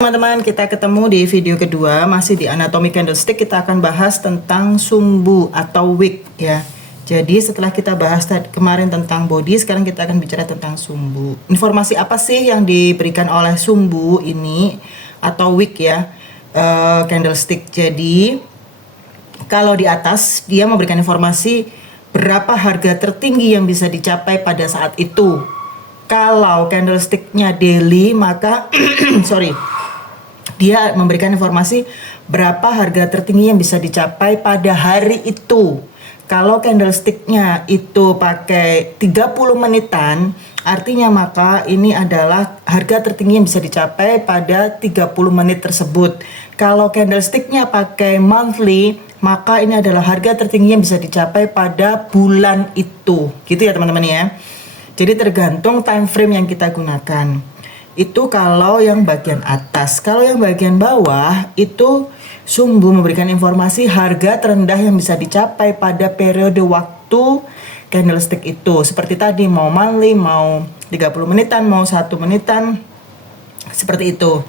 Teman-teman, kita ketemu di video kedua, masih di anatomi candlestick. Kita akan bahas tentang sumbu atau wick ya. Jadi setelah kita bahas kemarin tentang body, sekarang kita akan bicara tentang sumbu. Informasi apa sih yang diberikan oleh sumbu ini atau wick ya, candlestick. Jadi kalau di atas dia memberikan informasi berapa harga tertinggi yang bisa dicapai pada saat itu. Kalau candlesticknya daily, maka dia memberikan informasi berapa harga tertinggi yang bisa dicapai pada hari itu. Kalau candlesticknya itu pakai 30 menitan, artinya maka ini adalah harga tertinggi yang bisa dicapai pada 30 menit tersebut. Kalau candlesticknya pakai monthly, maka ini adalah harga tertinggi yang bisa dicapai pada bulan itu. Gitu ya teman-teman ya. Jadi tergantung time frame yang kita gunakan. Itu kalau yang bagian atas. Kalau yang bagian bawah itu sumbu memberikan informasi harga terendah yang bisa dicapai pada periode waktu candlestick itu. Seperti tadi, mau monthly, mau 30 menitan, mau 1 menitan, seperti itu.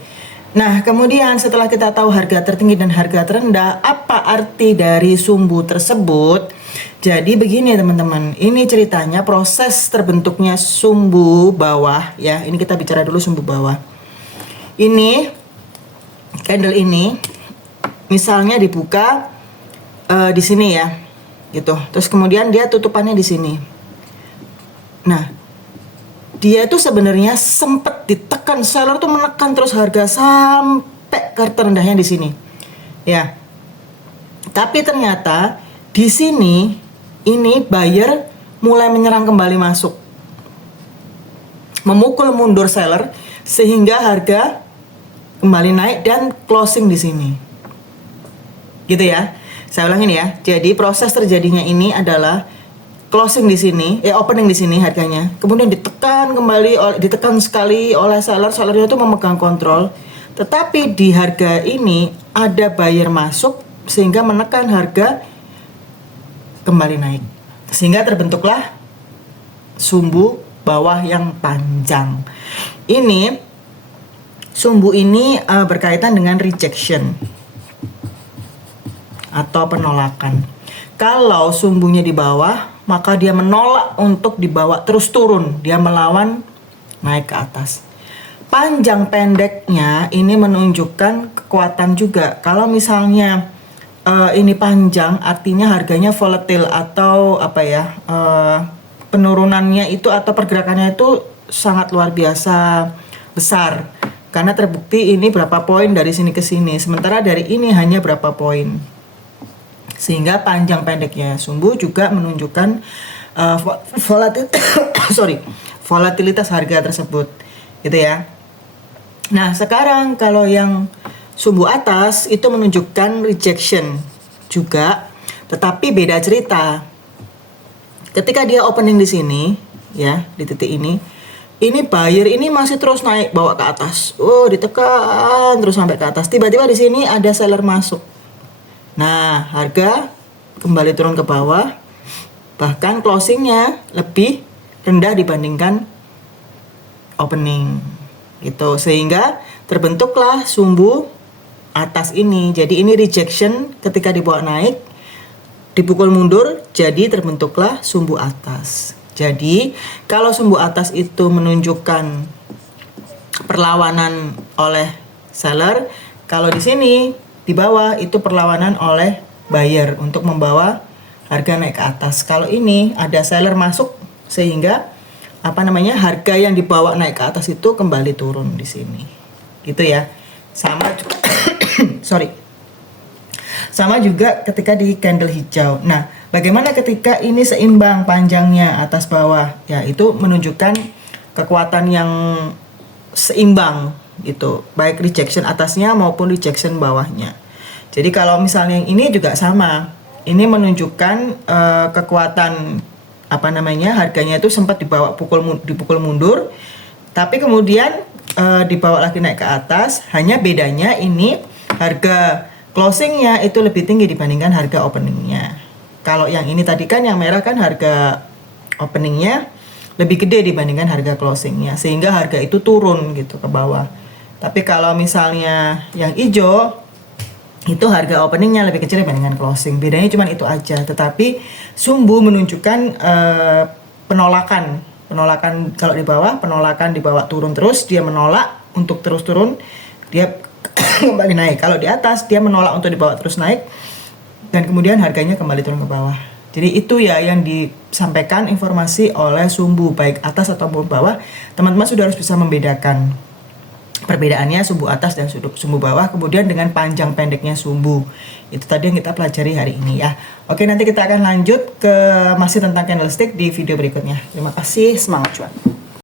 Nah, kemudian setelah kita tahu harga tertinggi dan harga terendah, apa arti dari sumbu tersebut? Jadi begini teman-teman, ini ceritanya proses terbentuknya sumbu bawah ya. Ini kita bicara dulu sumbu bawah. Ini candle ini misalnya dibuka di sini ya, gitu. Terus kemudian dia tutupannya di sini. Nah, dia itu sebenarnya sempat ditekan, seller tuh menekan terus harga sampai ke terendahnya di sini. Ya. Tapi ternyata di sini ini buyer mulai menyerang kembali masuk. Memukul mundur seller sehingga harga kembali naik dan closing di sini. Gitu ya. Saya ulangin ya. Jadi proses terjadinya ini adalah closing di sini, opening di sini harganya. Kemudian ditekan kembali, ditekan sekali oleh seller. Sellernya itu memegang kontrol. Tetapi di harga ini ada buyer masuk sehingga menekan harga kembali naik, sehingga terbentuklah sumbu bawah yang panjang. Ini sumbu ini berkaitan dengan rejection atau penolakan. Kalau sumbunya di bawah, maka dia menolak untuk dibawa terus turun, dia melawan naik ke atas. Panjang pendeknya ini menunjukkan kekuatan juga. Kalau misalnya ini panjang, artinya harganya volatile atau apa ya, penurunannya itu atau pergerakannya itu sangat luar biasa besar, karena terbukti ini berapa poin dari sini ke sini, sementara dari ini hanya berapa poin, sehingga panjang pendeknya sumbu juga menunjukkan volatilitas harga tersebut, gitu ya. Nah sekarang kalau yang sumbu atas itu menunjukkan rejection juga, tetapi beda cerita. Ketika dia opening di sini, ya di titik ini buyer ini masih terus naik bawa ke atas. Ditekan terus sampai ke atas. Tiba-tiba di sini ada seller masuk. Nah, harga kembali turun ke bawah. Bahkan closingnya lebih rendah dibandingkan opening. Gitu, sehingga terbentuklah sumbu atas ini. Jadi ini rejection ketika dibawa naik, dipukul mundur, jadi terbentuklah sumbu atas. Jadi kalau sumbu atas itu menunjukkan perlawanan oleh seller, kalau di sini di bawah itu perlawanan oleh buyer untuk membawa harga naik ke atas. Kalau ini ada seller masuk sehingga harga yang dibawa naik ke atas itu kembali turun di sini. Gitu ya. Sama juga ketika di candle hijau. Nah, bagaimana ketika ini seimbang panjangnya atas bawah? Ya, itu menunjukkan kekuatan yang seimbang gitu, baik rejection atasnya maupun rejection bawahnya. Jadi kalau misalnya yang ini juga sama, ini menunjukkan kekuatan harganya itu sempat dipukul mundur, tapi kemudian dibawa lagi naik ke atas. Hanya bedanya ini harga closingnya itu lebih tinggi dibandingkan harga openingnya. Kalau yang ini tadi kan yang merah kan harga openingnya lebih gede dibandingkan harga closingnya, sehingga harga itu turun gitu ke bawah. Tapi kalau misalnya yang hijau itu harga openingnya lebih kecil dibandingkan closing. Bedanya cuma itu aja. Tetapi sumbu menunjukkan penolakan. Penolakan kalau di bawah, penolakan di bawah turun terus, dia menolak untuk terus turun, dia kembali naik. Kalau di atas dia menolak untuk di bawah terus naik, dan kemudian harganya kembali turun ke bawah. Jadi itu ya yang disampaikan informasi oleh sumbu baik atas ataupun bawah. Teman-teman sudah harus bisa membedakan perbedaannya sumbu atas dan sumbu bawah, kemudian dengan panjang pendeknya sumbu. Itu tadi yang kita pelajari hari ini ya. Oke, nanti kita akan lanjut ke masih tentang candlestick di video berikutnya. Terima kasih, semangat cuan.